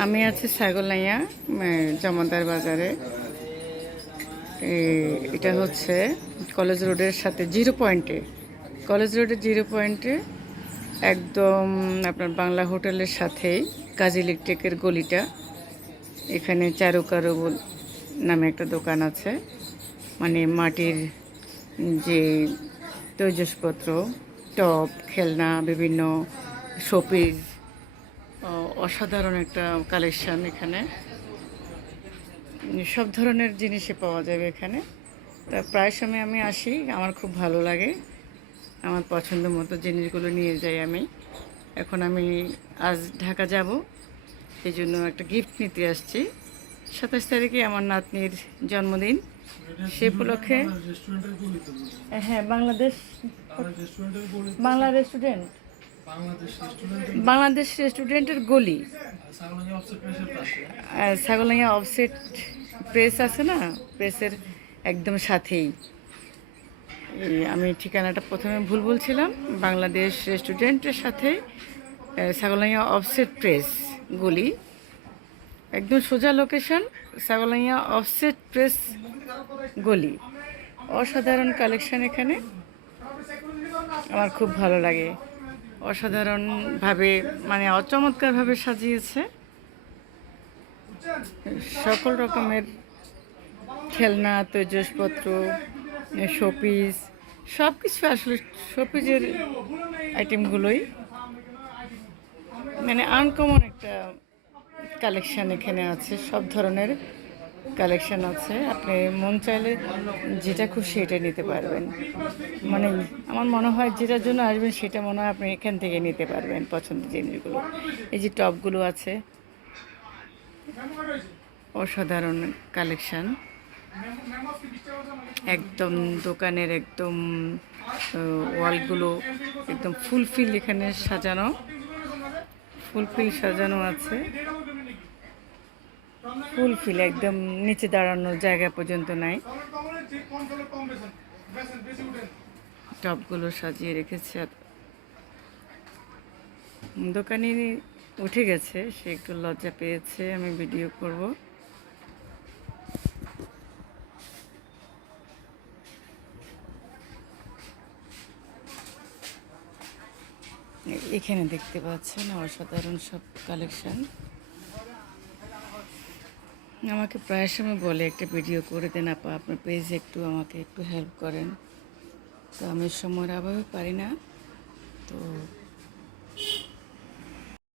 আমি আছি ছাগলাইয়া জমাদার বাজারে। এটা হচ্ছে কলেজ রোডের সাথে জিরো পয়েন্টে কলেজ রোডের জিরো পয়েন্টে একদম আপনার বাংলা হোটেলের সাথেই কাজী ইলেকট্রিকের গলিটা। এখানে চারুকারু নামে একটা দোকান আছে। মানে মাটির যে তৈজসপত্র, টপ, খেলনা, বিভিন্ন শোপিস অসাধারণ একটা কালেকশান এখানে। সব ধরনের জিনিসই পাওয়া যাবে এখানে। তা প্রায় সময় আমি আসি আমার খুব ভালো লাগে। আমার পছন্দ মতো জিনিসগুলো নিয়ে যাই আমি। এখন আমি আজ ঢাকা যাব এই জন্য একটা গিফট নিতে আসছি। সাতাশ তারিখে আমার নাতনির জন্মদিন। সে উপলক্ষে হ্যাঁ বাংলাদেশ বাংলা রেস্টুরেন্ট বাংলাদেশ রেস্টুরেন্টের গলি। সাগলাঙ্গি অফসেট প্রেস আছে না? প্রেসের একদম সাথেই। আমি ঠিকানাটা প্রথমে ভুল বলছিলাম। বাংলাদেশ রেস্টুরেন্টের সাথে ছাগলাইয়া অফসেট প্রেস গলি। একদম সোজা লোকেশন ছাগলাইয়া অফসেট প্রেস গলি। অসাধারণ কালেকশন এখানে। আমার খুব ভালো লাগে। অসাধারণভাবে মানে অচমৎকারভাবে সাজিয়েছে। সকল রকমের খেলনা, তৈজসপত্র শোপিস সব কিছু আসলে শোপিসের আইটেমগুলোই। মানে আনকমন একটা কালেকশান এখানে আছে, সব ধরনের। কালেকশন আছে, আপনি মন চাইলে যেটা খুশি সেটা নিতে পারবেন। মানে আমার মনে হয় যেটার জন্য আসবেন সেটা মনে হয় আপনি এখান থেকে নিতে পারবেন পছন্দের জিনিসগুলো। এই যে টপগুলো আছে, অসাধারণ কালেকশন একদম দোকানের একদম ওয়ালগুলো একদম ফুলফিল এখানে সাজানো। ফুলফিল সাজানো আছে। ফুলফিল একদম নিচে দাঁড়ানোর জায়গা পর্যন্ত নাই। টপগুলো সাজিয়ে রেখেছে দোকানি উঠে গেছে, সে একটু লজ্জা পেয়েছে, আমি ভিডিও করব। এখানে দেখতে পাচ্ছেন অসাধারণ সব কালেকশন। আমাকে প্রায় সময় বলে একটা ভিডিও করে দেন আপা, আপনার পেজে একটু আমাকে একটু হেল্প করেন। তো আমি সময়ের অভাবে পারি না। তো